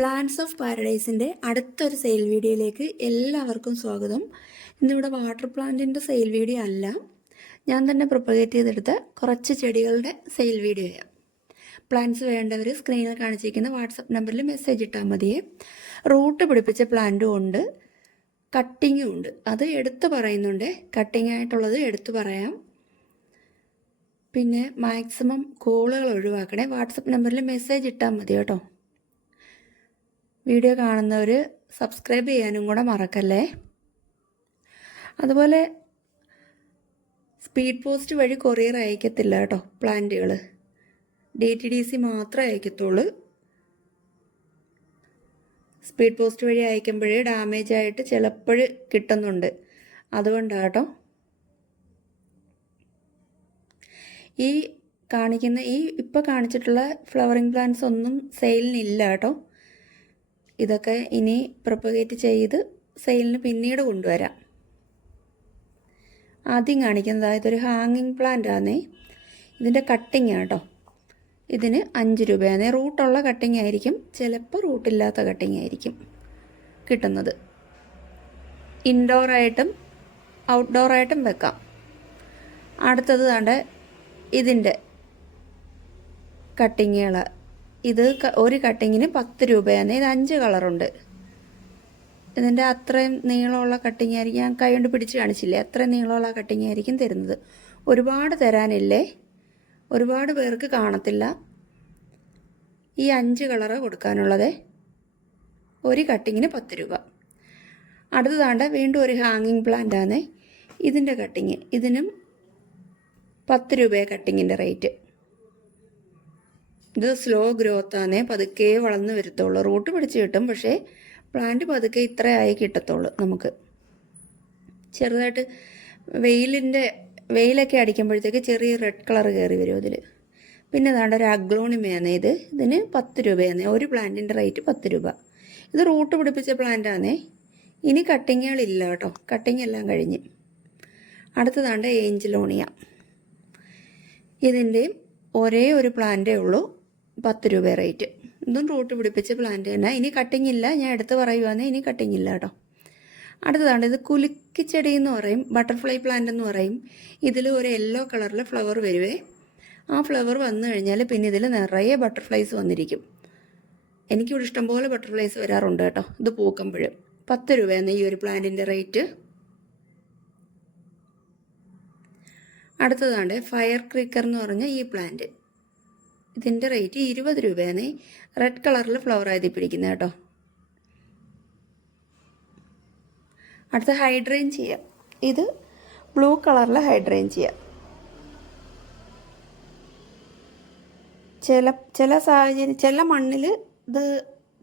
Plants of പാരഡൈസിൻ്റെ അടുത്തൊരു sale വീഡിയോയിലേക്ക് എല്ലാവർക്കും സ്വാഗതം. ഇന്നിവിടെ വാട്ടർ പ്ലാന്റിൻ്റെ സെയിൽ വീഡിയോ അല്ല, ഞാൻ തന്നെ പ്രൊപ്പഗേറ്റ് ചെയ്തെടുത്ത കുറച്ച് ചെടികളുടെ സെയിൽ വീഡിയോയാണ്. പ്ലാന്റ്സ് വേണ്ടവർ സ്ക്രീനിൽ കാണിച്ചിരിക്കുന്ന വാട്സപ്പ് നമ്പറിൽ മെസ്സേജ് ഇട്ടാൽ മതിയേ. റൂട്ട് പിടിപ്പിച്ച പ്ലാന്റും ഉണ്ട്, കട്ടിങ്ങും ഉണ്ട്. അത് എടുത്തു പറയുന്നുണ്ട്, കട്ടിങ് ആയിട്ടുള്ളത് എടുത്തു പറയാം. പിന്നെ മാക്സിമം കോളുകൾ ഒഴിവാക്കണേ. വാട്സപ്പ് നമ്പറിൽ മെസ്സേജ് ഇട്ടാൽ മതി കേട്ടോ. വീഡിയോ കാണുന്നവർ സബ്സ്ക്രൈബ് ചെയ്യാനും കൂടെ മറക്കല്ലേ. അതുപോലെ സ്പീഡ് പോസ്റ്റ് വഴി കൊറിയർ അയക്കത്തില്ല കേട്ടോ. പ്ലാന്റുകൾ DTDC മാത്രമേ അയക്കത്തുള്ളൂ. സ്പീഡ് പോസ്റ്റ് വഴി അയക്കുമ്പോഴേ ഡാമേജ് ആയിട്ട് ചിലപ്പോൾ കിട്ടുന്നുണ്ട്, അതുകൊണ്ടാണ് കേട്ടോ. ഈ ഇപ്പോൾ കാണിച്ചിട്ടുള്ള ഫ്ലവറിങ് പ്ലാന്റ്സ് ഒന്നും സെയിലിനില്ല കേട്ടോ. ഇതൊക്കെ ഇനി പ്രൊപ്പഗേറ്റ് ചെയ്ത് സെയിലിന് പിന്നീട് കൊണ്ടുവരാം. ആദ്യം കാണിക്കുന്നത് ഇതൊരു ഹാങ്ങിങ് പ്ലാന്റ് ആണേ. ഇതിൻ്റെ കട്ടിങ് കേട്ടോ. ഇതിന് 5 രൂപയാണ്. റൂട്ടുള്ള കട്ടിങ് ആയിരിക്കും, ചിലപ്പോൾ റൂട്ടില്ലാത്ത കട്ടിങ് ആയിരിക്കും കിട്ടുന്നത്. ഇൻഡോറായിട്ടും ഔട്ട്ഡോറായിട്ടും വെക്കാം. അടുത്തത് കണ്ട് ഇതിൻ്റെ കട്ടിങ്ങുകൾ. ഇത് ഒരു കട്ടിങ്ങിന് 10 രൂപയാണ്. ഇത് 5 കളറുണ്ട്. ഇതിൻ്റെ അത്രയും നീളമുള്ള കട്ടിങ് ആയിരിക്കും. ഞാൻ കൈ കൊണ്ട് പിടിച്ച് കാണിച്ചില്ലേ, അത്രയും നീളമുള്ള കട്ടിങ് ആയിരിക്കും തരുന്നത്. ഒരുപാട് തരാനില്ലേ, ഒരുപാട് പേർക്ക് കാണത്തില്ല. ഈ 5 കളറ് കൊടുക്കാനുള്ളത്. ഒരു കട്ടിങ്ങിന് 10 രൂപ. അടുത്തതാണ്ട് വീണ്ടും ഒരു ഹാങ്ങിങ് പ്ലാന്റ് ആണ്. ഇതിൻ്റെ കട്ടിങ് ഇതിനും 10 രൂപയെ കട്ടിങ്ങിൻ്റെ റേറ്റ്. ഇത് സ്ലോ ഗ്രോത്ത് ആണ്, പതുക്കെ വളർന്നു വരത്തുള്ളൂ. റൂട്ട് പിടിച്ച് കിട്ടും, പക്ഷേ പ്ലാന്റ് പതുക്കെ ഇത്രയായി കിട്ടത്തുള്ളൂ. നമുക്ക് ചെറുതായിട്ട് വെയിലൊക്കെ അടിക്കുമ്പോഴത്തേക്ക് ചെറിയ റെഡ് കളർ കയറി വരും ഇതിൽ. പിന്നെ അതാണ്ട് ഒരു അഗ്ലോണിമയാണ്. ഇതിന് 10 രൂപയാണ്. ഒരു പ്ലാന്റിൻ്റെ റേറ്റ് 10 രൂപ. ഇത് റൂട്ട് പിടിപ്പിച്ച പ്ലാന്റാണേ. ഇനി കട്ടിങ്ങുകളില്ല കേട്ടോ, കട്ടിങ് എല്ലാം കഴിഞ്ഞ്. അടുത്തതാണ്ട് ഏഞ്ചലോണിയ. ഇതിൻ്റെയും ഒരേ ഒരു പ്ലാന്റേ ഉള്ളൂ, 10 രൂപ റേറ്റ്. ഇതും റൂട്ട് പിടിപ്പിച്ച പ്ലാന്റ് തന്നെ. ഇനി കട്ടിങ് ഇല്ല, ഞാൻ എടുത്ത് പറയുവാണെങ്കിൽ ഇനി കട്ടിങ് ഇല്ല കേട്ടോ. അടുത്തതാണ് ഇത് കുലുക്കിച്ചെടി എന്ന് പറയും, ബട്ടർഫ്ലൈ പ്ലാന്റ് എന്ന് പറയും. ഇതിൽ ഒരു യെല്ലോ കളറിൽ ഫ്ലവർ വരുവേ. ആ ഫ്ലവർ വന്നു കഴിഞ്ഞാൽ പിന്നെ ഇതിൽ നിറയെ ബട്ടർഫ്ലൈസ് വന്നിരിക്കും. എനിക്കിവിടെ ഇഷ്ടംപോലെ ബട്ടർഫ്ലൈസ് വരാറുണ്ട് കേട്ടോ. ഇത് പൂക്കുമ്പോൾ 10 രൂപയാണ് ഈ ഒരു പ്ലാന്റിൻ്റെ റേറ്റ്. അടുത്തതാണ് ഫയർ ക്രീക്കർ എന്ന് പറഞ്ഞ ഈ പ്ലാന്റ്. ഇതിൻ്റെ റേറ്റ് 20 രൂപയാണ്. റെഡ് കളറിൽ ഫ്ലവർ ആയത് പിടിക്കുന്നത് കേട്ടോ. അടുത്ത ഹൈഡ്രേഞ്ചിയ. ഇത് ബ്ലൂ കളറിൽ ഹൈഡ്രേഞ്ചിയ. ചില സാഹചര്യം ചില മണ്ണിൽ ഇത്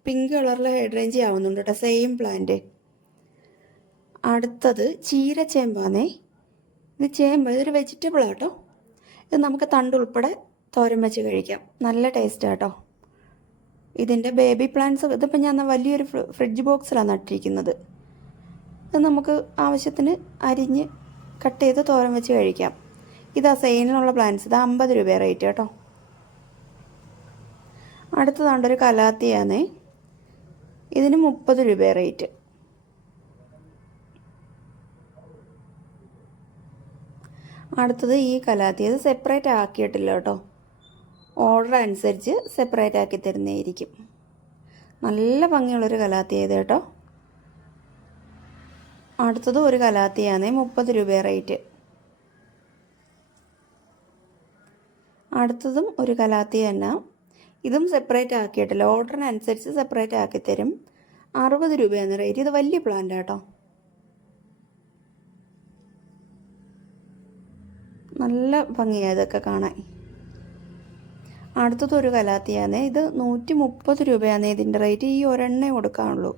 പിങ്ക് കളറിൽ ഹൈഡ്രേഞ്ചിയ ആവുന്നുണ്ട് കേട്ടോ, സെയിം പ്ലാന്റ്. അടുത്തത് ചീരച്ചേമ്പാന്നേ. ഇത് ചേമ്പ്, ഇതൊരു വെജിറ്റബിൾ ആട്ടോ. ഇത് നമുക്ക് തണ്ടുൾപ്പെടെ തോരൻ വെച്ച് കഴിക്കാം, നല്ല ടേസ്റ്റ് ആട്ടോ. ഇതിൻ്റെ ബേബി പ്ലാന്റ്സ്, ഇതിപ്പോൾ ഞാൻ വലിയൊരു ഫ്രിഡ്ജ് ബോക്സിലാണ് നട്ടിരിക്കുന്നത്. ഇത് നമുക്ക് ആവശ്യത്തിന് അരിഞ്ഞ് കട്ട് ചെയ്ത് തോരൻ വെച്ച് കഴിക്കാം. ഇതാ സെയിലിനുള്ള പ്ലാന്റ്സ്. ഇത് 50 രൂപ റേറ്റ് കേട്ടോ. അടുത്തതാണ്ടൊരു കലാത്തിയാന്നേ. ഇതിന് 30 രൂപ റേറ്റ്. അടുത്തത് ഈ കലാത്തി. ഇത് സെപ്പറേറ്റ് ആക്കിയിട്ടില്ല കേട്ടോ, ഓർഡർ അനുസരിച്ച് സെപ്പറേറ്റ് ആക്കി തരുന്നതായിരിക്കും. നല്ല ഭംഗിയുള്ളൊരു കലാത്തിയത് കേട്ടോ. അടുത്തത് ഒരു കലാത്തിയാണ്, 30 രൂപ റേറ്റ്. അടുത്തതും ഒരു കലാത്തി തന്നെ. ഇതും സെപ്പറേറ്റ് ആക്കിയിട്ടില്ല, ഓർഡറിനനുസരിച്ച് സെപ്പറേറ്റ് ആക്കി തരും. 60 രൂപയാണ് റേറ്റ്. ഇത് വലിയ പ്ലാന്റ് കേട്ടോ, നല്ല ഭംഗിയാണ് ഇതൊക്കെ കാണാൻ. അടുത്തത് ഒരു കലാത്തിയാണ്. ഇത് 130 രൂപയാണ് ഇതിൻ്റെ റേറ്റ്. ഈ ഒരെണ്ണേ കൊടുക്കാനുള്ളൂ,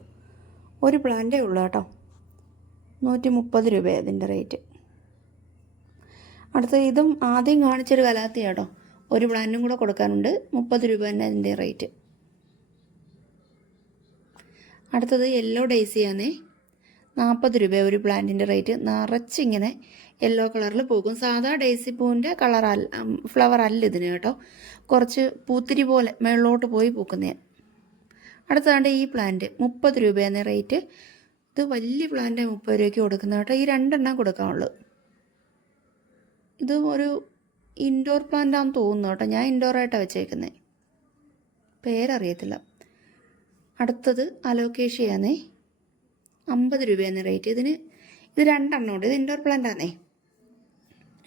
ഒരു പ്ലാന്റേ ഉള്ളൂ കേട്ടോ. 130 രൂപയാണ് ഇതിൻ്റെ റേറ്റ്. അടുത്തത് ഇതും ആദ്യം കാണിച്ചൊരു കലാത്തി കേട്ടോ, ഒരു പ്ലാന്റും കൂടെ കൊടുക്കാനുണ്ട്. 30 രൂപ തന്നെ അതിൻ്റെ റേറ്റ്. അടുത്തത് യെല്ലോ ഡേസിയാണേ. 40 രൂപ ഒരു പ്ലാന്റിൻ്റെ റേറ്റ്. നിറച്ചിങ്ങനെ യെല്ലോ കളറിൽ പോകും. സാധാ ഡേസി പൂവിൻ്റെ ഫ്ലവർ അല്ല ഇതിന് കേട്ടോ, കുറച്ച് പൂത്തിരി പോലെ മേളിലോട്ട് പോയി പൂക്കുന്നതാണ്. അടുത്തതാണ്ട് ഈ പ്ലാന്റ് 30 രൂപയാണ് റേറ്റ്. ഇത് വലിയ പ്ലാന്റ് 30 രൂപയ്ക്ക് കൊടുക്കുന്നത് കേട്ടോ. ഈ 2 എണ്ണം കൊടുക്കാനുള്ളൂ. ഇത് ഒരു ഇൻഡോർ പ്ലാന്റാണെന്ന് തോന്നുന്നു കേട്ടോ. ഞാൻ ഇൻഡോറായിട്ടാണ് വെച്ചേക്കുന്നത്, പേരറിയത്തില്ല. അടുത്തത് അലോക്കേഷ്യയാണേ, 50 രൂപയാണ് റേറ്റ്. ഇത് 2 എണ്ണം ഉണ്ട്. ഇത് ഇൻഡോർ പ്ലാന്റാണേ,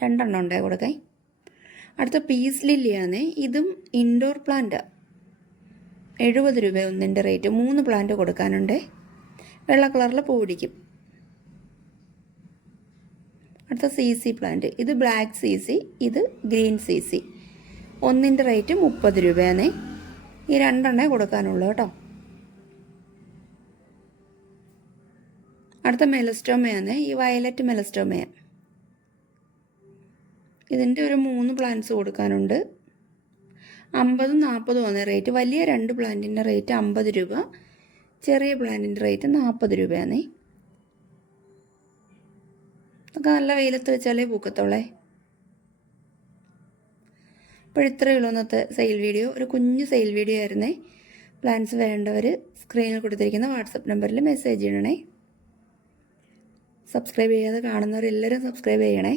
2 എണ്ണം ഉണ്ടേ കൊടുക്കാൻ. അടുത്ത പീസ് ലില്ലിയാണേ, ഇതും ഇൻഡോർ പ്ലാന്റാണ്. 70 രൂപ ഒന്നിൻ്റെ റേറ്റ്. 3 പ്ലാന്റ് കൊടുക്കാനുണ്ട്. വെള്ള കളറിൽ പൂ പിടിക്കും. അടുത്ത CC പ്ലാന്റ്, ഇത് ബ്ലാക്ക് CC, ഇത് ഗ്രീൻ CC. ഒന്നിൻ്റെ റേറ്റ് 30 രൂപയാണേ. ഈ 2 എണ്ണേ കൊടുക്കാനുള്ളൂ കേട്ടോ. അടുത്ത മെലസ്റ്റോമയാണ്, ഈ വയലറ്റ് മെലസ്റ്റോമയ. ഇതിൻ്റെ ഒരു 3 പ്ലാന്റ്സ് കൊടുക്കാനുണ്ട്. 50 40 ആണ് റേറ്റ്. വലിയ 2 പ്ലാന്റിൻ്റെ റേറ്റ് 50 രൂപ, ചെറിയ പ്ലാന്റിൻ്റെ റേറ്റ് 40 രൂപയാണേ. ഇതൊക്കെ നല്ല വെയിലത്ത് വെച്ചാലേ പൂക്കത്തുള്ളേ. അപ്പോൾ ഇത്രയേ ഉള്ളൂ ഇന്നത്തെ സെയിൽ വീഡിയോ. ഒരു കുഞ്ഞു സെയിൽ വീഡിയോ ആയിരുന്നേ. പ്ലാന്റ്സ് വേണ്ടവർ സ്ക്രീനിൽ കൊടുത്തിരിക്കുന്ന വാട്സപ്പ് നമ്പറിൽ മെസ്സേജ് ചെയ്യണേ. സബ്സ്ക്രൈബ് ചെയ്യാതെ കാണുന്നവരെല്ലാവരും സബ്സ്ക്രൈബ് ചെയ്യണേ.